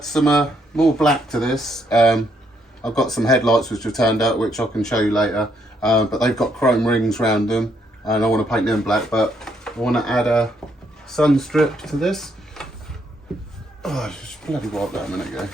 add some more black to this. I've got some headlights which have turned out, which I can show you later, but they've got chrome rings around them and I want to paint them black, but I want to add a sun strip to this. Oh, I just bloody wiped that a minute ago.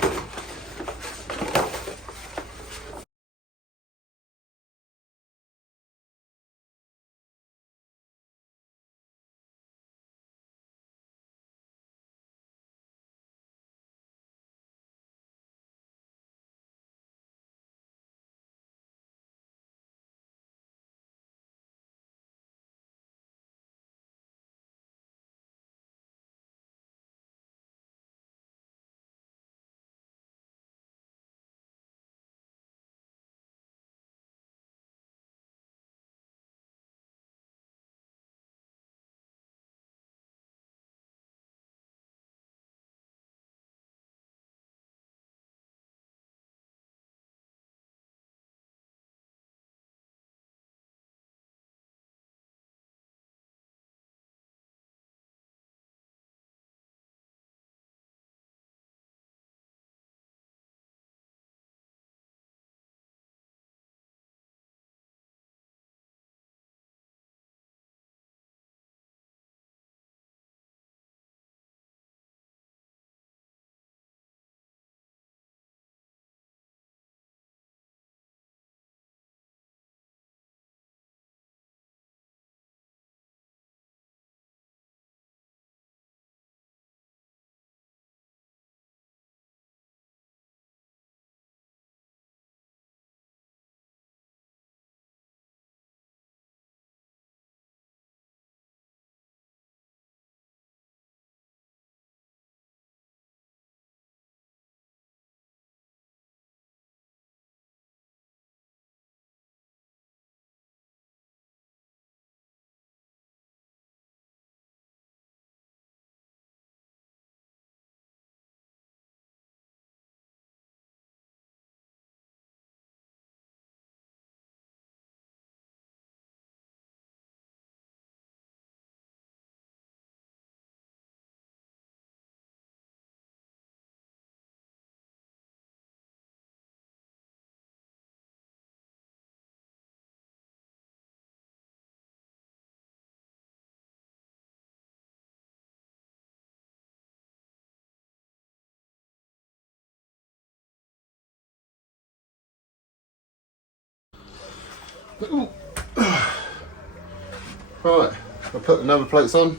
Right, I put the number plates on.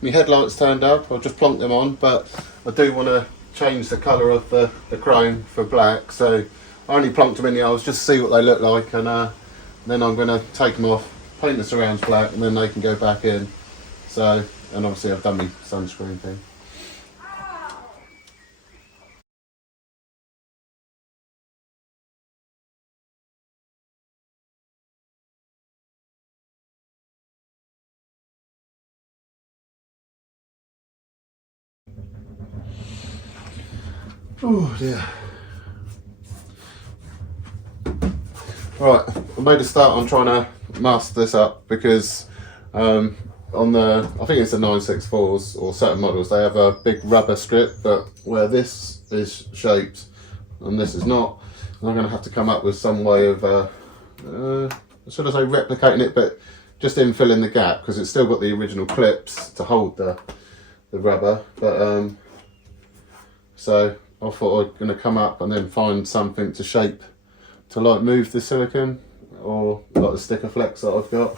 My headlights turned up, I'll just plonk them on, but I do want to change the colour of the chrome for black, so I only plonked them in the aisles just to see what they look like, and then I'm going to take them off, paint the surrounds black, and then they can go back in. So, and obviously I've done my sunscreen thing. Oh dear. Right, I made a start on trying to mask this up because on the, I think it's the 964s or certain models, they have a big rubber strip, but where this is shaped and this is not, I'm going to have to come up with some way of, should I say replicating it, but just infilling the gap, because it's still got the original clips to hold the rubber, but so I thought I was going to come up and then find something to shape to like move the silicone, or like the sticker flex that I've got.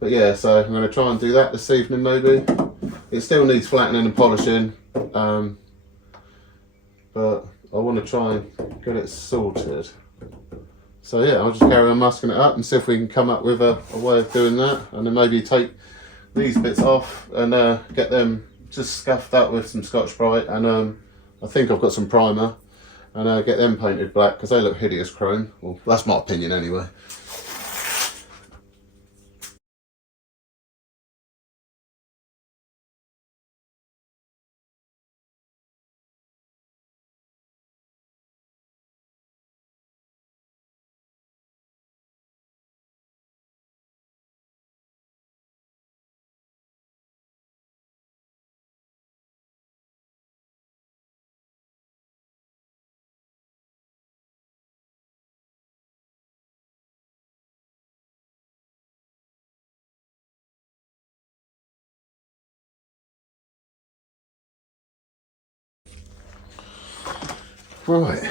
But yeah, so I'm going to try and do that this evening maybe. It still needs flattening and polishing, but I want to try and get it sorted. So yeah, I'll just carry on masking it up and see if we can come up with a way of doing that, and then maybe take these bits off and get them just scuffed up with some Scotch-Brite, and I think I've got some primer, and get them painted black because they look hideous chrome. Well, that's my opinion anyway. Right,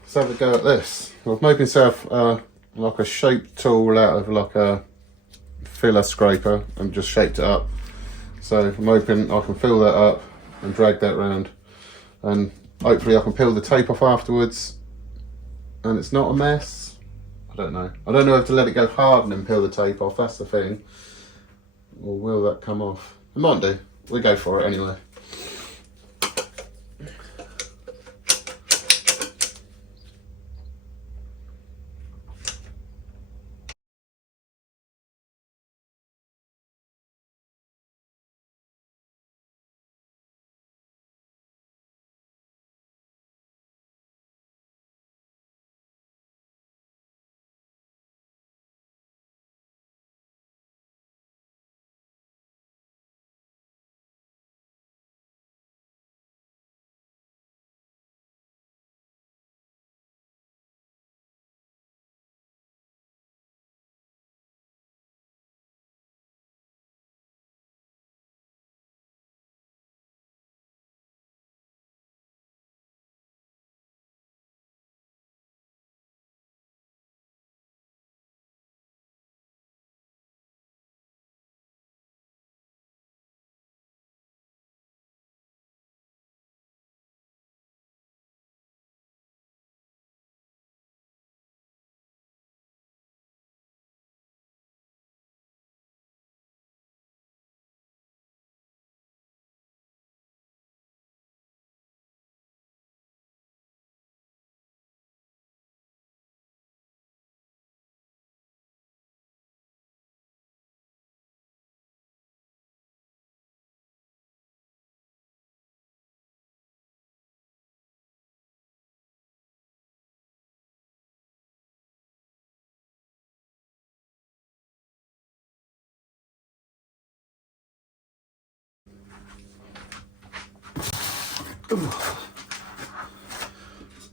let's have a go at this. I've made myself like a shape tool out of like a filler scraper and just shaped it up. So I'm hoping I can fill that up and drag that around, and hopefully I can peel the tape off afterwards and it's not a mess. I don't know if to let it go hard and then peel the tape off, that's the thing, or will that come off? It might do, we'll go for it anyway.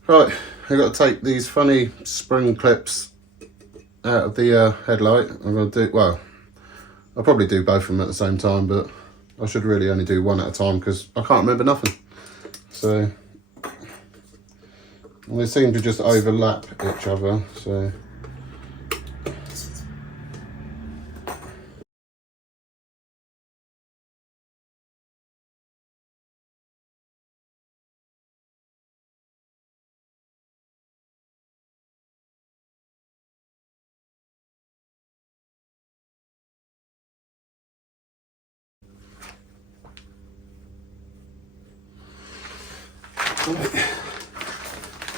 Right, I've got to take these funny spring clips out of the headlight. I'm going to do, well, I'll probably do both of them at the same time, but I should really only do one at a time because I can't remember nothing. So, and they seem to just overlap each other, so.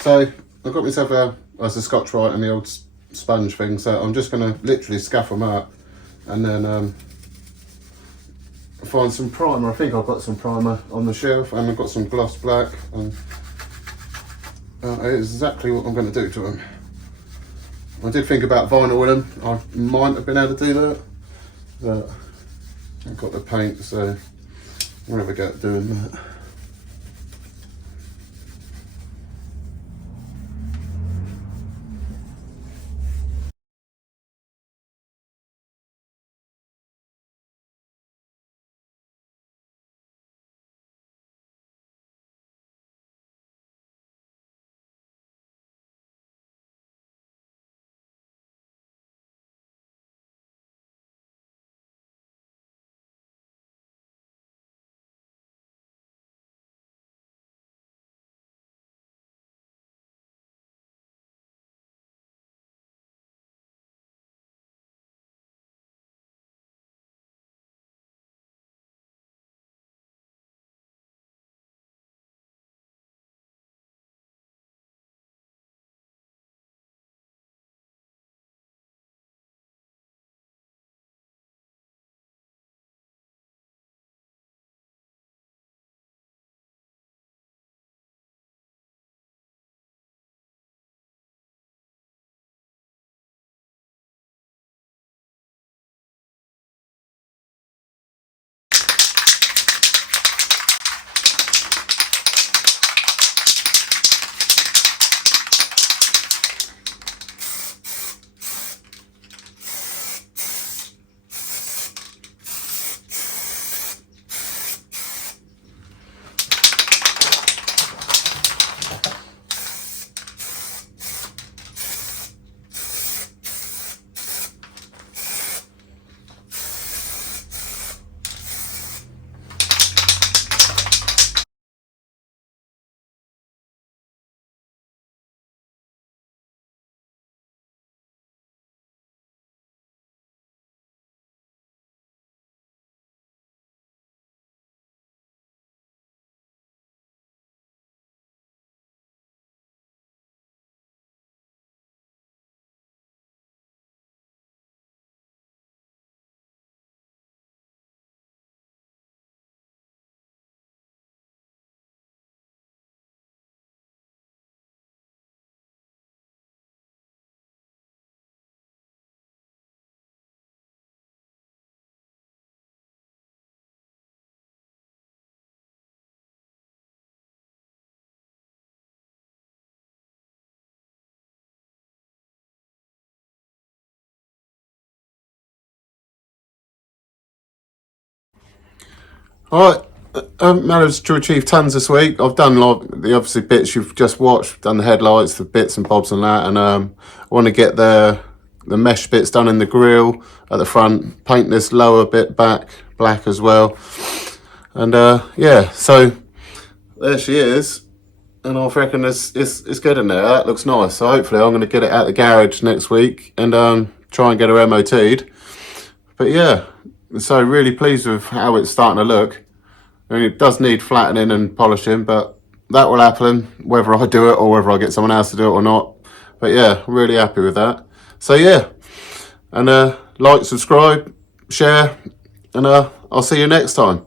So I've got myself a Scotch-Brite and the old sponge thing, so I'm just going to literally scuff them up and then find some primer. I think I've got some primer on the shelf and I've got some gloss black, and it's exactly what I'm going to do to them. I did think about vinyl with them, I might have been able to do that, but I've got the paint, so I'll have a go at doing that. All right, managed to achieve tons this week. I've done like the obviously bits you've just watched, done the headlights, the bits and bobs and that, and I want to get the mesh bits done in the grille at the front, paint this lower bit back black as well, and yeah, so there she is. And I reckon it's good in there. That looks nice. So hopefully I'm going to get it out the garage next week and try and get her MOT'd. But yeah, so really pleased with how it's starting to look. I mean, it does need flattening and polishing, but that will happen whether I do it or whether I get someone else to do it or not. But yeah, really happy with that. So yeah, and like, subscribe, share, and I'll see you next time.